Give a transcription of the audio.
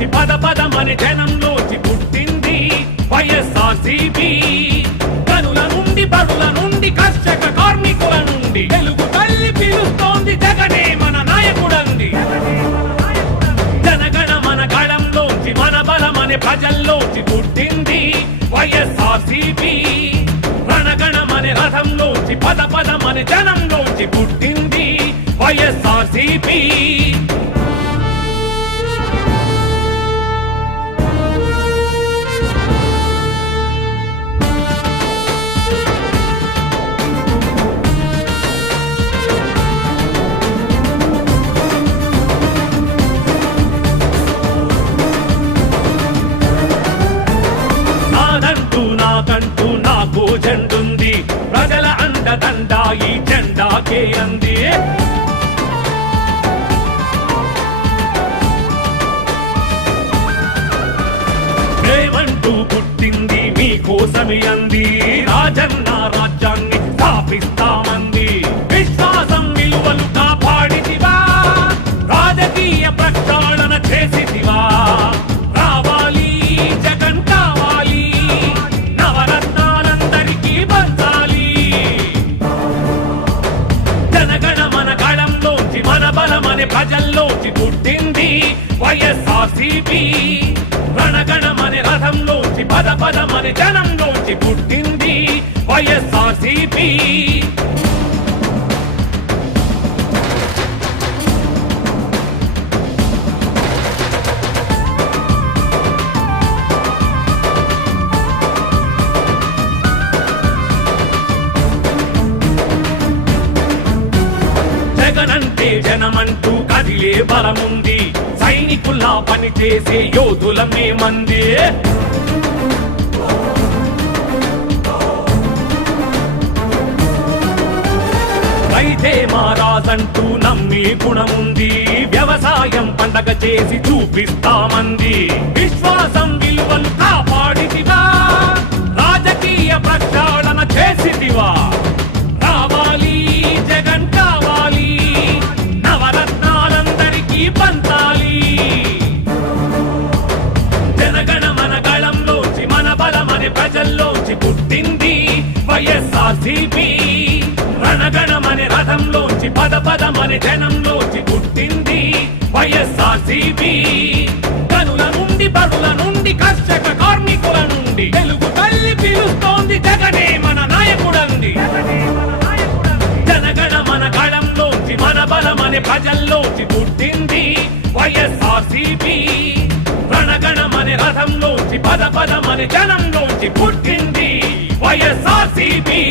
రథంలోంచి పద పదమని జనంలోంచి పుట్టింది వైఎస్ఆర్సీపీ. కనుల నుండి బడుల నుండి కర్షక కార్మికుల నుండి తెలుగు తల్లి పిలుస్తోంది జగనే మన నాయకుడంది. జనగణ మన గళంలోంచి మన బలమని ప్రజల్లోంచి పుట్టింది వైఎస్ఆర్సీపీ. రణగణమని రథంలోంచి పద పదమని జనంలోంచి పుట్టింది వైఎస్ఆర్సీపీ. నాకంటూ నాకు జెండుంది, ప్రజల అండదండ ఈ జెండాకే అంది. ప్రేమంటూ పుట్టింది మీకోసమే అంది. రాజన్న రాజ్యాన్ని స్థాపిస్తామంది. విశ్వాసం విలువలు కాపాడితివా, రాజకీయ ప్రక్షాళన చేసితివా. రావాలి జగన్ కావాలి, నవరత్నాలందరికీ పంచాలి. జనగణ మన గళంలోంచి మన బలమని ప్రజల్లోంచి పుట్టింది వైఎస్ఆర్సీపీ. రణగణమని రథంలోంచి పద పదమని జనంలోంచి పుట్టింది వైఎస్ఆర్సీపీ. జగనంటే జనమంటూ కదిలే బలముంది, సైనికుల్లా పనిచేసే యోధులమే మంది. రైతే మా రాజంటూ నమ్మే గుణముంది. వ్యవసాయం పండగ చేసి చూపిస్తామంది. విశ్వాసం విలువలు కాపాడితివా, రాజకీయ ప్రక్షాళన చేసితివా. రావాలి జగన్ కావాలి, నవరత్నాలందరికీ పంచాలి. జనగణ మన గళంలోంచి మన బలమని ప్రజల్లోంచి పుట్టింది వైఎస్ఆర్సీపీ. రణగణమని రథంలోంచి పద పదమని జనంలోంచి పుట్టింది వైఎస్ఆర్సీపీ. కనుల నుండి బడుల నుండి కర్షక కార్మికుల నుండి తెలుగు తల్లి పిలుస్తోంది జగనే మన నాయకుడంది. జనగణ మన గళంలోంచి మన బలమని ప్రజల్లోంచి పుట్టింది వైఎస్ఆర్సీపీ. రణగణమని రథంలోంచి పద పదమని జనంలోంచి పుట్టింది వైఎస్ఆర్సీపీ.